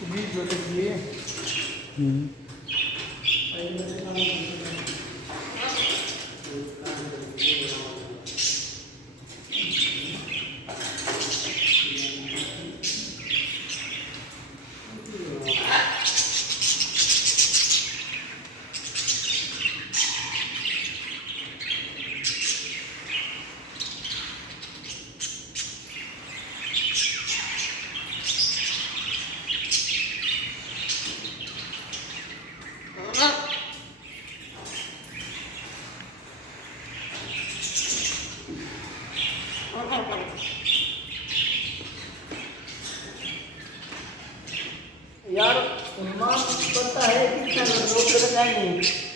बीज होते लिए यार उन्माद पड़ता है कि क्या लोग का नहीं